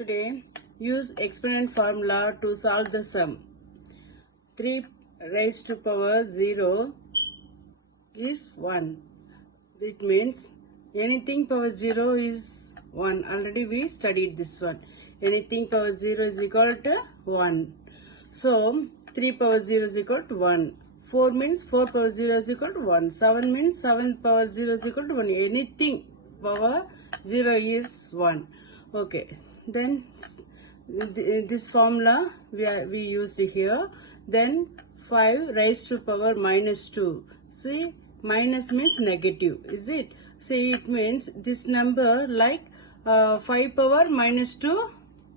Today, use exponent formula to solve the sum. 3 raised to power 0 is 1. It means anything power 0 is 1. Already we studied this one. Anything power 0 is equal to 1. So, 3 power 0 is equal to 1. 4 means 4 power 0 is equal to 1. 7 means 7 power 0 is equal to 1. Anything power 0 is 1. Okay. Then this formula we used here. Then 5 raised to power minus 2. See, minus means negative, is it? See, it means this number like 5 power minus 2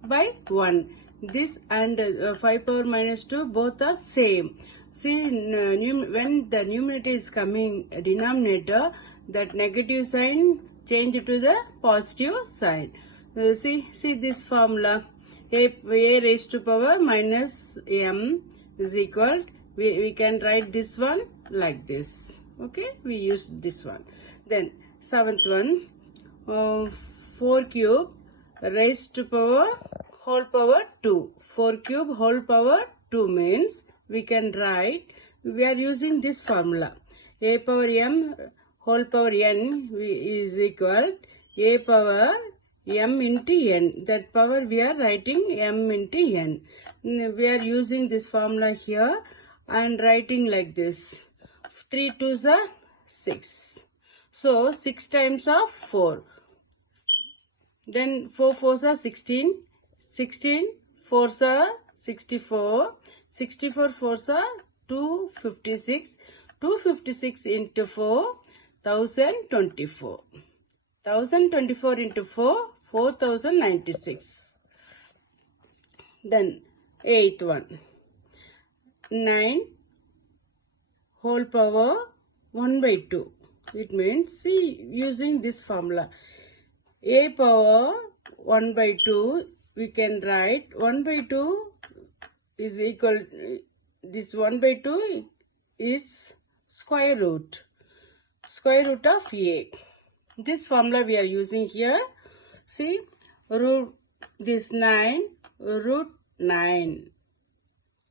by 1. This and 5 power minus 2 both are same. See, when the numerator is coming denominator, that negative sign change to the positive sign. See this formula. A raised to power minus m is equal. We can write this one like this. Okay, we use this one. Then seventh one, 4 cube raised to power whole power 2. 4 cube whole power 2 means we can write, we are using this formula. A power m whole power n is equal a power m into n. That power we are writing m into n. We are using this formula here and writing like this. 3 2s are 6. So 6 times of 4. Then 4 4s are 16. 16 4s are 64. 64 4s are 256. 256 into 4, 1024. 1024 into 4, 4096. Then 8th one, 9 whole power 1 by 2. It means, see, using this formula, a power 1 by 2, we can write 1 by 2 is equal, this 1 by 2 is square root of a. This formula we are using here. See, root this 9, root 9,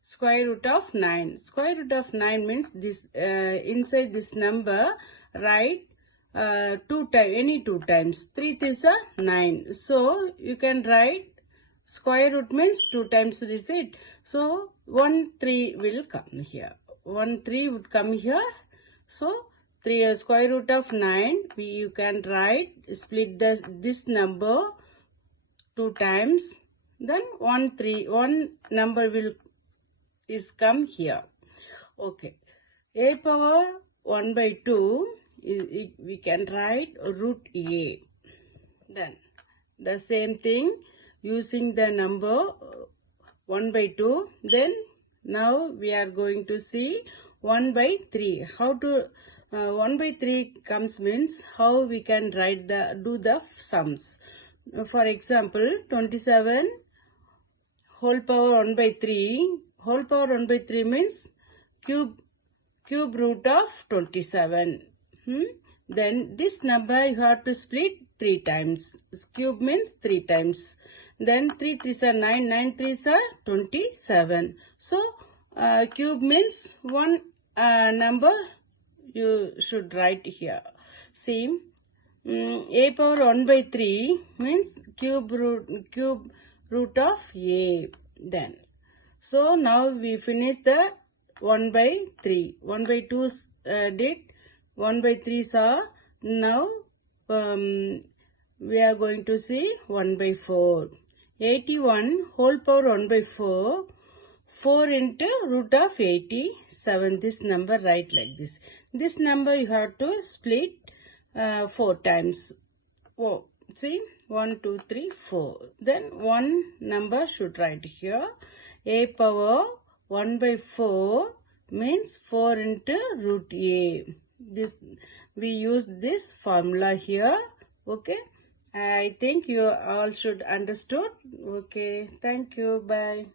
square root of 9. Square root of 9 means this inside this number write 2 times, any 2 times. 3 3s are 9. So you can write square root means 2 times, is it? So 1 3 will come here. 1 3 would come here. So 3 square root of 9, you can write, split this number 2 times. Then 1 number is come here. Okay. A power 1 by 2, we can write root a. Then the same thing using the number 1 by 2. Then now we are going to see 1 by 3. How to 1 by 3 comes means how we can write do the sums. For example, 27 whole power 1 by 3. Whole power 1 by 3 means cube root of 27. Then this number you have to split 3 times. Cube means 3 times. Then 3 3s are 9, 9 3s are 27. So cube means one number you should write here. See, a power 1 by 3 means cube root of a. Then so now we finish the 1 by 3. 1 by 2 did, 1 by 3s are. Now we are going to see 1 by 4. 81 whole power 1 by 4. 4 into root of 87. This number write like this. This number you have to split 4 times. Oh, see, 1 2 3 4. Then one number should write here. A power 1 by 4 means 4 into root a. This we use this formula here. Okay, I think you all should understood. Okay, thank you. Bye.